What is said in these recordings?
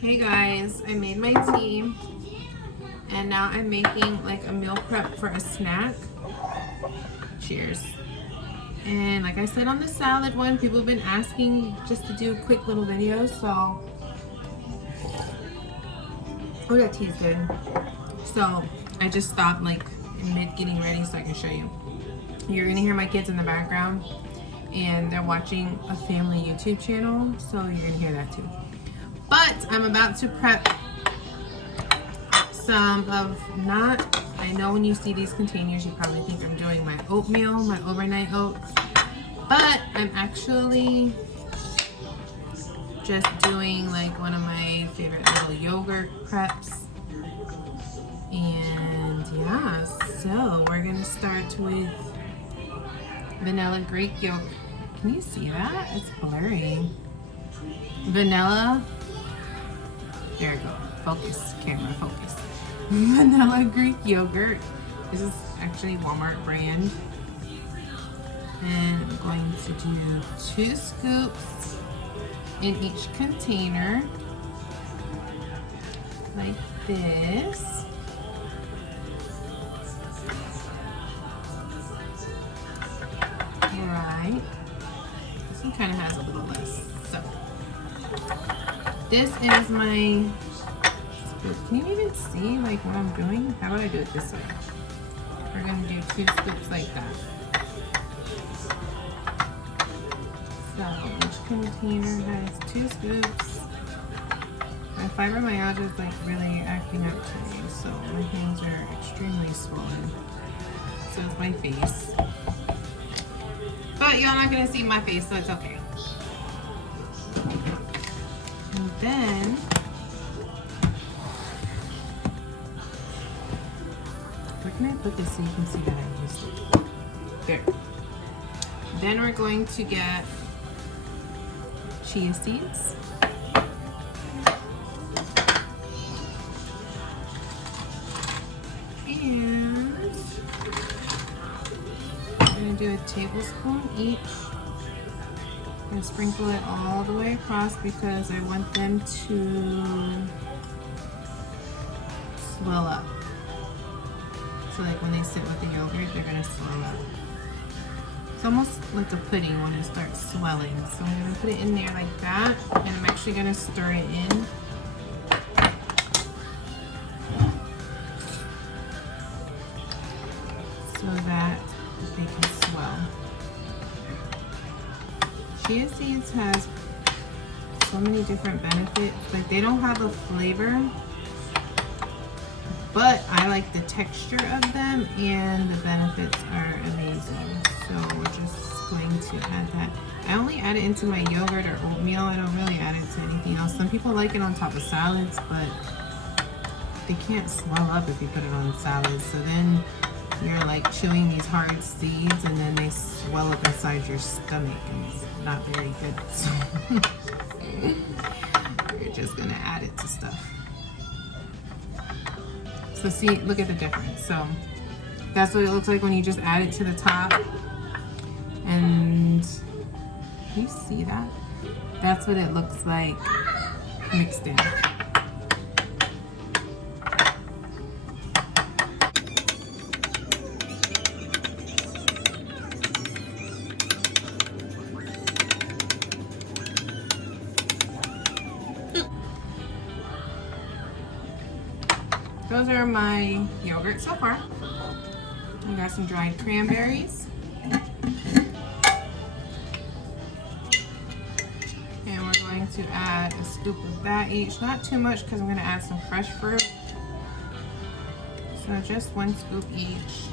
Hey guys, I made my tea and now I'm making like a meal prep for a snack. Cheers. And like I said on the salad one, people have been asking just to do quick little videos, so oh, that tea's good. So I just stopped like in mid getting ready so I can show you. You're gonna hear my kids in the background and they're watching a family YouTube channel, so you're gonna hear that too. But I'm about to prep some of I know when you see these containers, you probably think I'm doing my oatmeal, my overnight oats, but I'm actually just doing like one of my favorite little yogurt preps. And yeah, so we're gonna start with vanilla Greek yogurt. Can you see that? It's blurry. Vanilla. There we go. Focus, camera, focus. Vanilla Greek yogurt. This is actually Walmart brand. And I'm going to do 2 scoops in each container. Like this. Alright. This one kind of has a little less. So. This is my scoop. Can you even see like what I'm doing? How about I do it this way? We're gonna do 2 scoops like that. So each container has 2 scoops. My fibromyalgia is like really acting up today, so my hands are extremely swollen. So is my face. But y'all not gonna see my face, so it's okay. And then where can I put this so you can see that I used it? There. Then we're going to get chia seeds. And I'm going to do a tablespoon each. And sprinkle it all the way across because I want them to swell up. So like when they sit with the yogurt, they're gonna swell up. It's almost like a pudding when it starts swelling. So I'm gonna put it in there like that, and I'm actually gonna stir it in. So that they can swell. Chia seeds has so many different benefits. Like they don't have a flavor, but I like the texture of them and the benefits are amazing. So we're just going to add that. I only add it into my yogurt or oatmeal. I don't really add it to anything else. Some people like it on top of salads, but they can't swell up if you put it on salads. So then you're like chewing these hard seeds and then they swell up inside your stomach and it's not very good. So you're just gonna add it to stuff. So see, look at the difference. So that's what it looks like when you just add it to the top. And can you see that? That's what it looks like mixed in. Those are my yogurt so far. I got some dried cranberries. And we're going to add a scoop of that each. Not too much because I'm going to add some fresh fruit. So just 1 scoop each.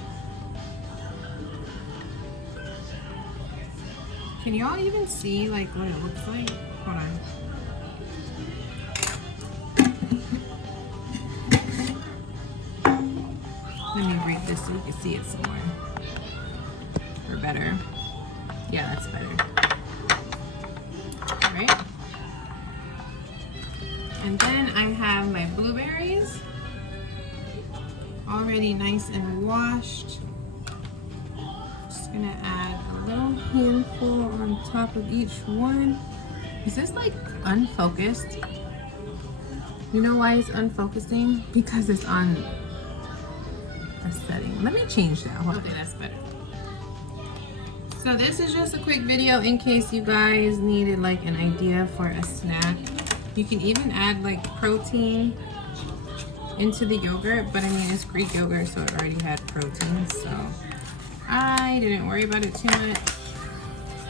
Can y'all even see like what it looks like? Hold on. Let me read this so you can see it somewhere. Or better. Yeah, that's better. Alright. And then I have my blueberries. Already nice and washed. Just gonna add a little handful on top of each one. Is this like unfocused? You know why it's unfocusing? Because it's on a setting. Let me change that. Okay, that's better. So this is just a quick video in case you guys needed like an idea for a snack. You can even add like protein into the yogurt, but I mean it's Greek yogurt, so it already had protein, so I didn't worry about it too much.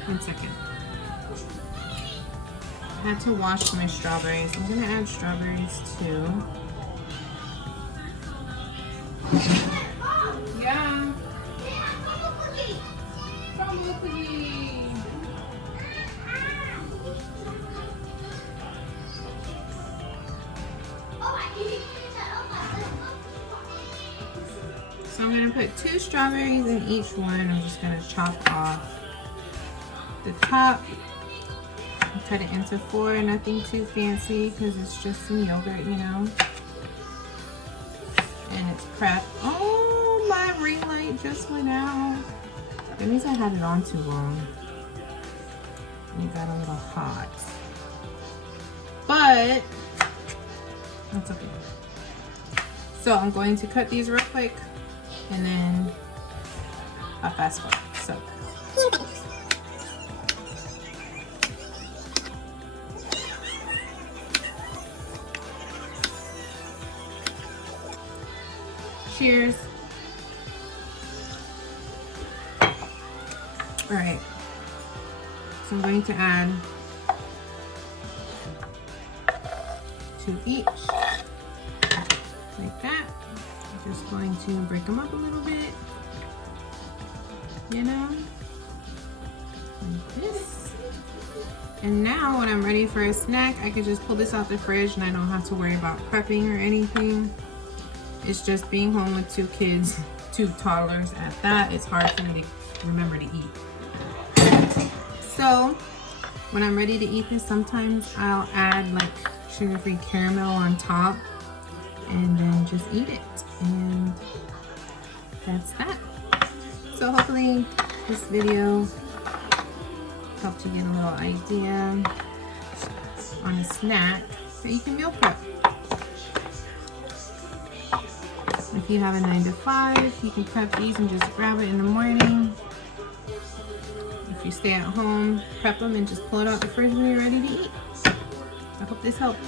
1 second. I had to wash my strawberries. I'm gonna add strawberries too. Yeah. So I'm gonna put 2 strawberries in each one. I'm just gonna chop off the top and cut it into 4. Nothing too fancy because it's just some yogurt, you know. And it's prepped. Oh, my ring light just went out. That means I had it on too long. And it got a little hot. But that's okay. So I'm going to cut these real quick and then I'll fast forward. So cheers. All right, so I'm going to add 2 each, like that. I'm just going to break them up a little bit, you know, like this. And now when I'm ready for a snack, I can just pull this out the fridge and I don't have to worry about prepping or anything. It's just being home with 2 kids, 2 toddlers at that. It's hard for me to remember to eat. So when I'm ready to eat this, sometimes I'll add like sugar-free caramel on top and then just eat it. And that's that. So hopefully this video helped you get a little idea on a snack that you can meal prep. If you have a 9 to 5, you can prep these and just grab it in the morning. If you stay at home, prep them and just pull it out the fridge when you're ready to eat. I hope this helped.